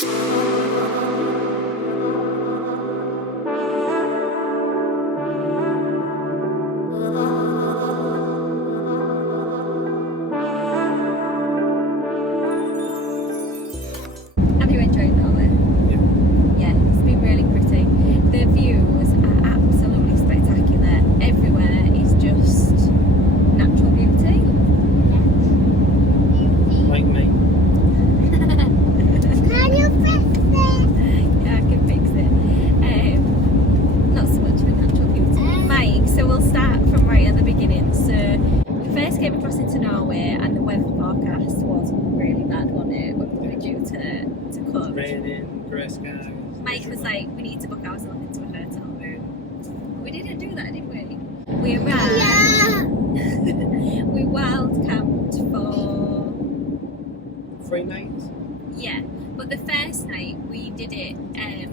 Have you enjoyed Norway? Yeah, it's been really pretty. The views are absolutely spectacular. Everywhere is just natural beauty. Like me. Can you fix it? Yeah, I can fix it. Not so much of a natural beauty. Mike, so we'll start from right at the beginning. So we first came across into Norway and the weather forecast was really bad, wasn't it? We were due to come. Raining, grey skies. Mike was like, we need to book ourselves into a hotel room. But we didn't do that, did we? We arrived. Yeah. We wild camped for 3 nights? yeah. But the first night we did it on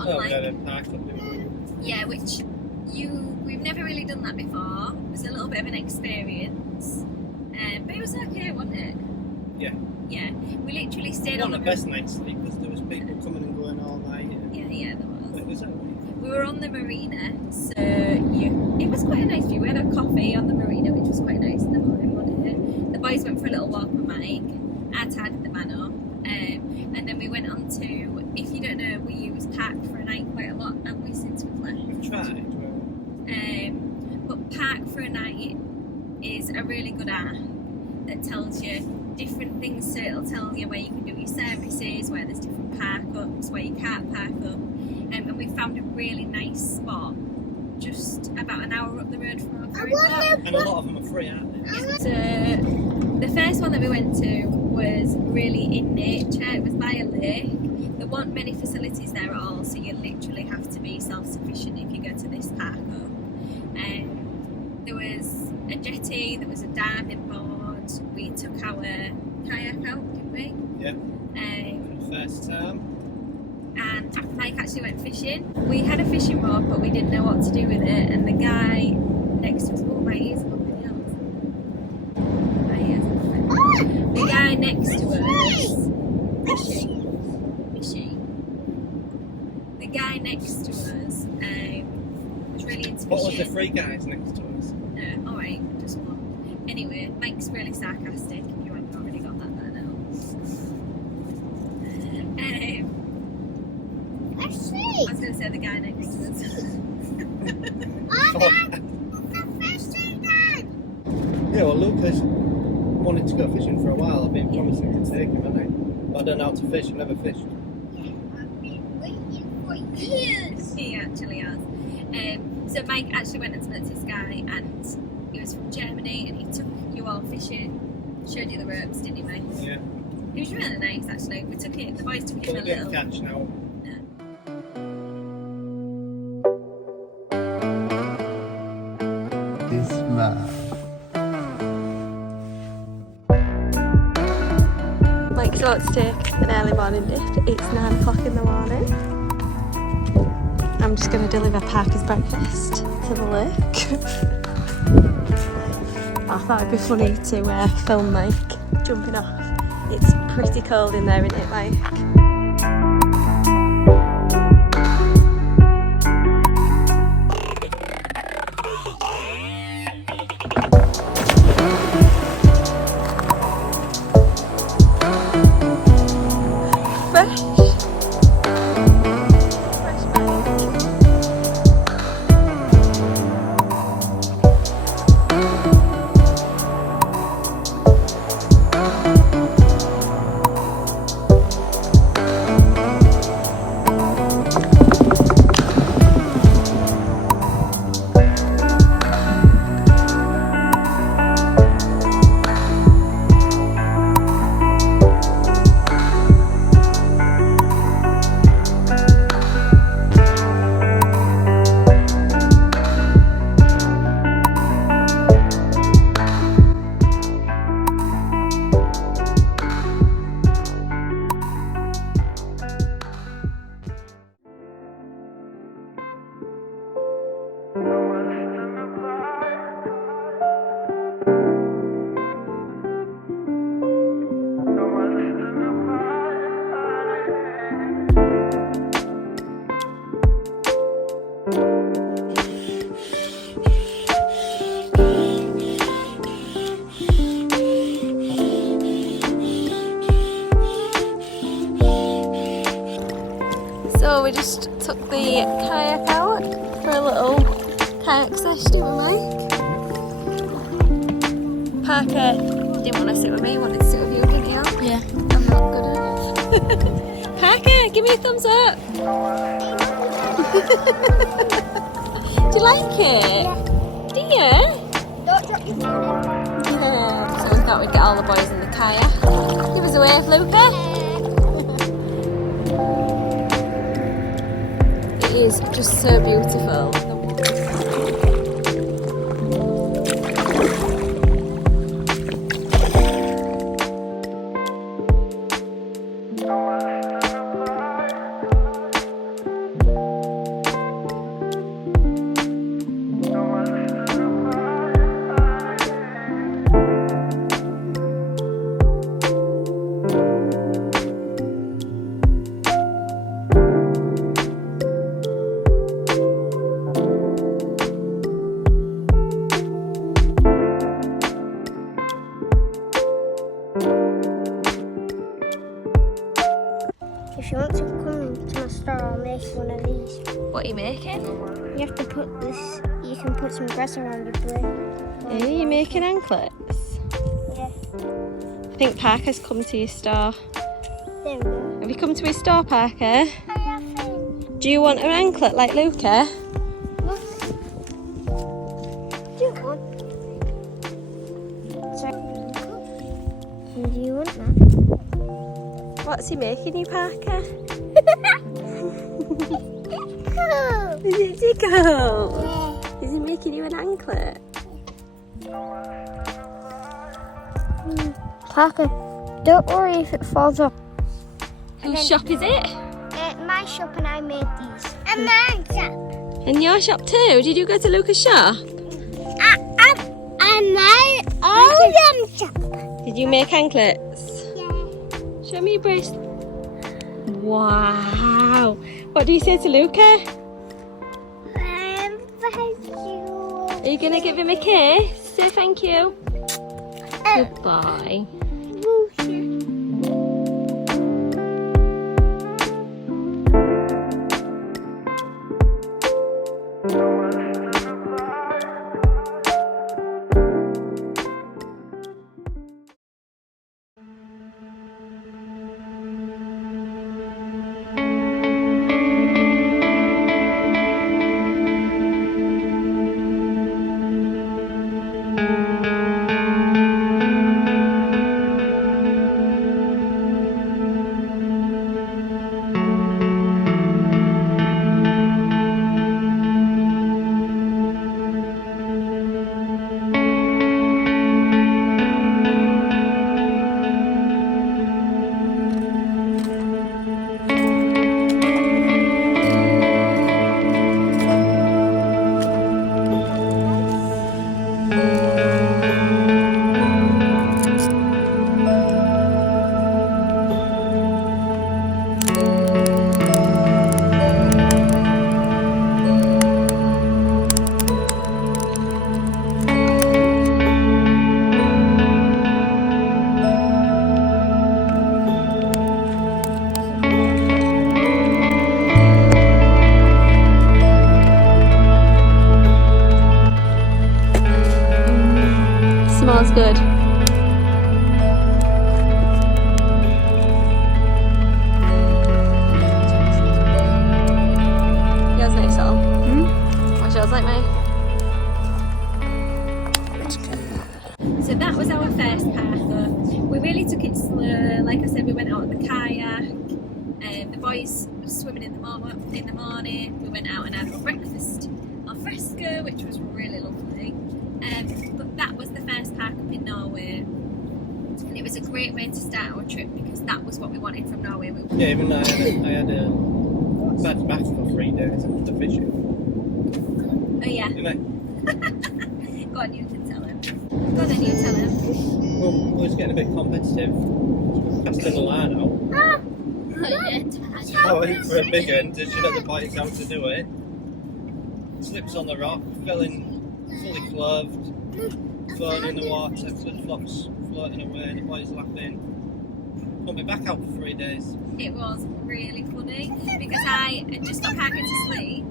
Oh, like we had a park up in yeah, which we've never really done that before. It was a little bit of an experience, but it was okay, wasn't it? Yeah. Yeah, we literally stayed One on of the best nights sleep because there was people coming and going all night. Yeah, there was. It was okay. We were on the marina, so it was quite a nice view. We had a coffee on the marina, which was quite nice in the morning, wasn't it? The boys went for a little walk with Mike. I tidied the man up, and then we went on to, if you don't know, we use Park for a Night quite a lot, haven't we, since we've left? We've tried. But Park for a Night is a really good app that tells you different things. So it'll tell you where you can do your services, where there's different park ups, where you can't park up. And we found a really nice spot just about an hour up the road from our ferry port. And a lot of them are free, aren't they? So the first one that we went to was really in nature. It was by a lake. There weren't many facilities there at all, so you literally have to be self-sufficient if you go to this park up. There was a jetty, there was a diving board. We took our kayak out, didn't we? Yeah. For the first time. And Mike actually went fishing. We had a fishing rod, but we didn't know what to do with it. And the guy next to us, oh, my ears are popping out. My ears are popping. The guy next to us, fishy. The guy next to us was really into fishing. What was the 3 guys next to us? No, alright, just one. Anyway, Mike's really sarcastic, if you haven't already got that there now. I was going to say the guy next to us. Yeah, well, Lucas wanted to go fishing for a while. I've been promising to take him, haven't I? But I don't know how to fish. I've never fished. I've been waiting for years. He actually has. So Mike actually went and spoke to this guy, and he was from Germany, and he took you all fishing, showed you the ropes, didn't he, Mike? Yeah. He was really nice, actually. We took it. The boys took But him we a didn't little. catch now. This man. Mike's about to take an early morning lift. It's 9 o'clock in the morning. I'm just going to deliver Parker's breakfast to the lake. I thought it'd be funny to film Mike jumping off. It's pretty cold in there, isn't it, Mike? Ash doing like? Parker didn't want to sit with me, wanted to sit with you, didn't he? Yeah. I'm not good enough. Parker, give me a thumbs up. Do you like it? Do you? Don't drop your phone. So we thought we'd get all the boys in the kayak. Give us a wave, Luca. It is just so beautiful. If you want to come to my store, I'll make you one of these. What are you making? You have to put this, you can put some grass around the blade. Are you making anklets? Yeah. I think Parker's come to your store. There we go. Have you come to his store, Parker? I have it. Do you want an anklet like Luca? Look. Do you want? Sorry. And do you want that? What's he making you, Parker? Cool. Is it tickle? Yeah. Is he making you an anklet? Parker, don't worry if it falls off. Whose shop is it? My shop and I made these. And my shop. In your shop too? Did you go to Luca's shop? And my own shop. Did you make anklets? Yeah. Show me your breast. Wow. What do you say to Luca? Thank you. Are you going to give him a kiss? Say thank you. Goodbye. Smells good. Yours nice, all. What's yours like, mate? So that was our first Parker. We really took it slow. Like I said, we went out on the kayak. The boys were swimming in the morning. We went out and had our breakfast al fresco, which was really lovely. But that was the first park up in Norway, and it was a great way to start our trip because that was what we wanted from Norway. Yeah, even though I had a bad back for 3 days after fishing. Oh yeah. Didn't I? Go on, you can tell him. Go on then, you tell him. Well, we was getting a bit competitive. Casting the line out. So I went for a big one to show the boys how to do it. Slips on the rock, fell in fully clothed, floating in the water, flip-flops floating away, the boys laughing. Put me back out for 3 days. It was really funny because I had just got Parker to sleep.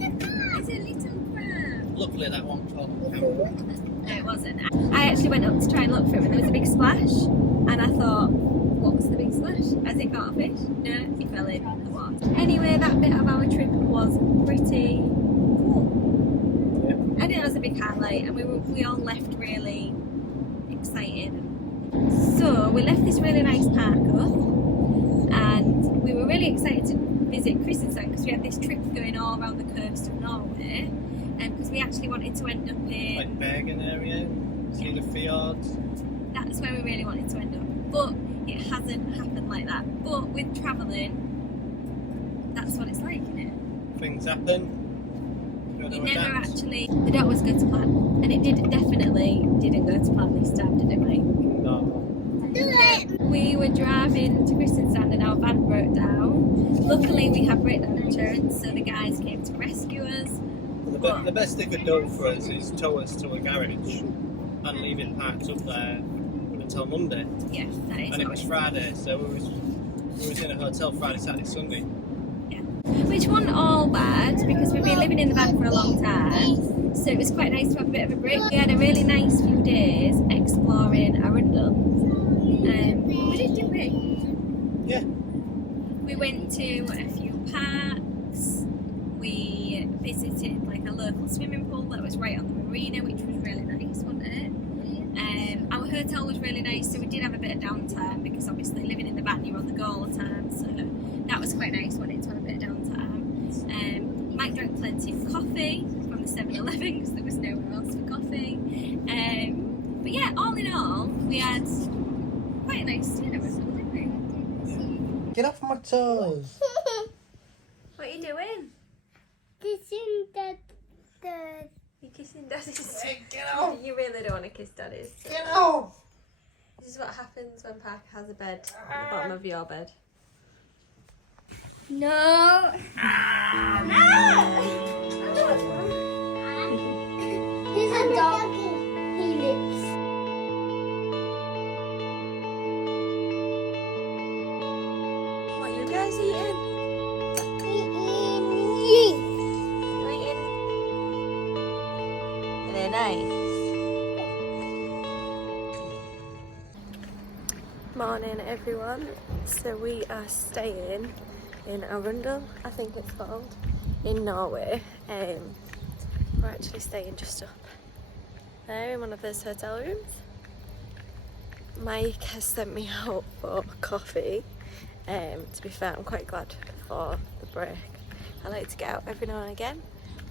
It's a little crab. Luckily that one caught. No, it wasn't. I actually went up to try and look for him and there was a big splash and I thought, what was the big splash? Has he caught a fish? No, he fell in the water. Anyway, that bit of our trip was pretty cool. I think that was a big highlight and we all left really excited. So we left this really nice park up and we were really excited to visit Kristiansand because we had this trip going all around the coast of Norway and because we actually wanted to end up in Like Bergen area, see the fjords. That's where we really wanted to end up, but it hasn't happened like that. But with travelling, that's what it's like, isn't it? Things happen. We never actually, they don't always go to plan, and it definitely didn't go to plan this time, did it, Mike? No. We were driving to Kristiansand and our van broke down. Luckily we have breakdown insurance, so the guys came to rescue us. The best they could do for us is tow us to a garage and leave it parked up there until Monday. Yeah, that is. And it was Friday, so we was in a hotel Friday, Saturday, Sunday. Yeah. Which wasn't all bad because we've been living in the van for a long time, so it was quite nice to have a bit of a break. We had a really nice few days exploring Arundel. What did we? Yeah. We went to a few parks. We visited like a local swimming pool that was right on the marina, which was really nice, wasn't it? Our hotel was really nice, so we did have a bit of downtime because obviously living in the van you're on the go all the time, so that was quite nice, wanted to have a bit of downtime. Mike drank plenty of coffee from the 7-Eleven because there was nowhere else for coffee. But yeah, all in all, we had quite a nice dinner, didn't we? Get off my toes. What are you doing? Kissing the You're kissing Daddy's. Hey, get off. You really don't want to kiss Daddy's. Get off. This is what happens when Parker has a bed at the bottom of your bed. No. He's a dog. He lives. What are you guys eating? They're nice. Morning everyone. So we are staying in Arundel, I think it's called, in Norway. We're actually staying just up there in one of those hotel rooms. Mike has sent me out for coffee. To be fair, I'm quite glad for the break. I like to get out every now and again,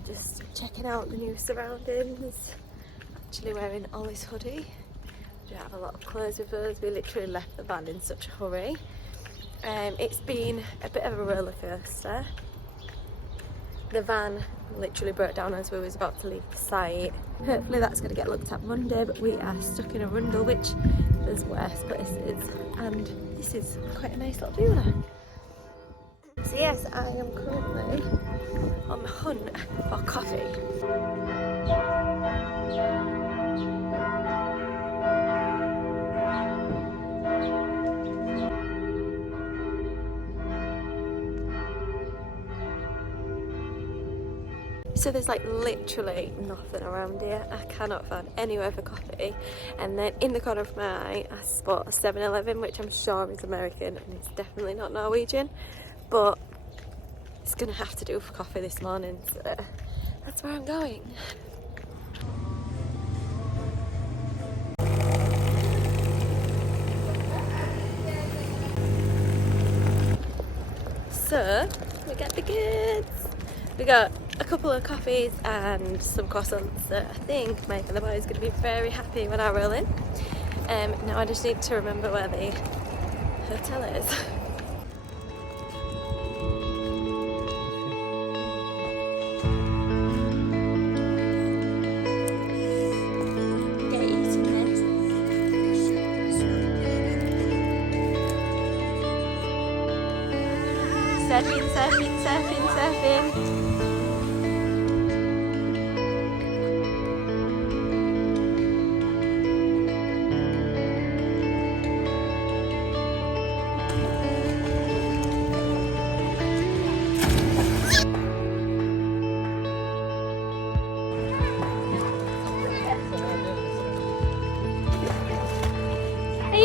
just checking out the new surroundings. Actually wearing Ollie's hoodie. We don't have a lot of clothes with us. We literally left the van in such a hurry. It's been a bit of a roller coaster. The van literally broke down as we was about to leave the site. Hopefully that's going to get looked at Monday, but we are stuck in Arundel, which there's worse places, and this is quite a nice little view there. So yes, I am currently on the hunt for coffee. So there's like literally nothing around here. I cannot find anywhere for coffee. And then in the corner of my eye, I spot a 7-Eleven, which I'm sure is American and it's definitely not Norwegian. But it's gonna have to do for coffee this morning, so that's where I'm going. So we got the goods. We got a couple of coffees and some croissants, so I think Mike and the boys are going to be very happy when I roll in. Now I just need to remember where the hotel is. Surfing.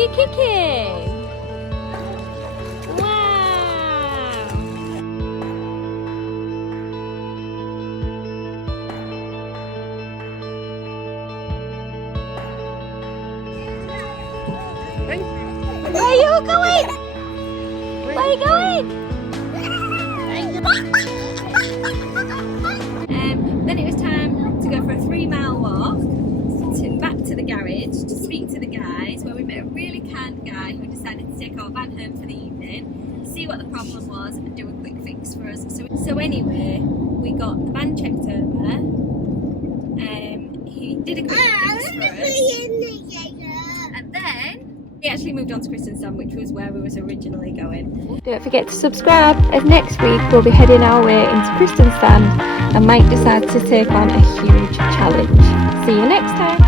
you kicking? Wow! Where are you going? Where are you going? Then it was time to go for a 3-mile walk back to the garage to speak to the guys, where we met a really kind guy who decided to take our van home for the evening, see what the problem was and do a quick fix for us. So anyway, we got the van checked over. He did a quick fix for us, and then he actually moved on to Kristiansand, which was where we was originally going. Don't forget to subscribe, as next week we'll be heading our way into Kristiansand and might decide to take on a huge challenge. See you next time.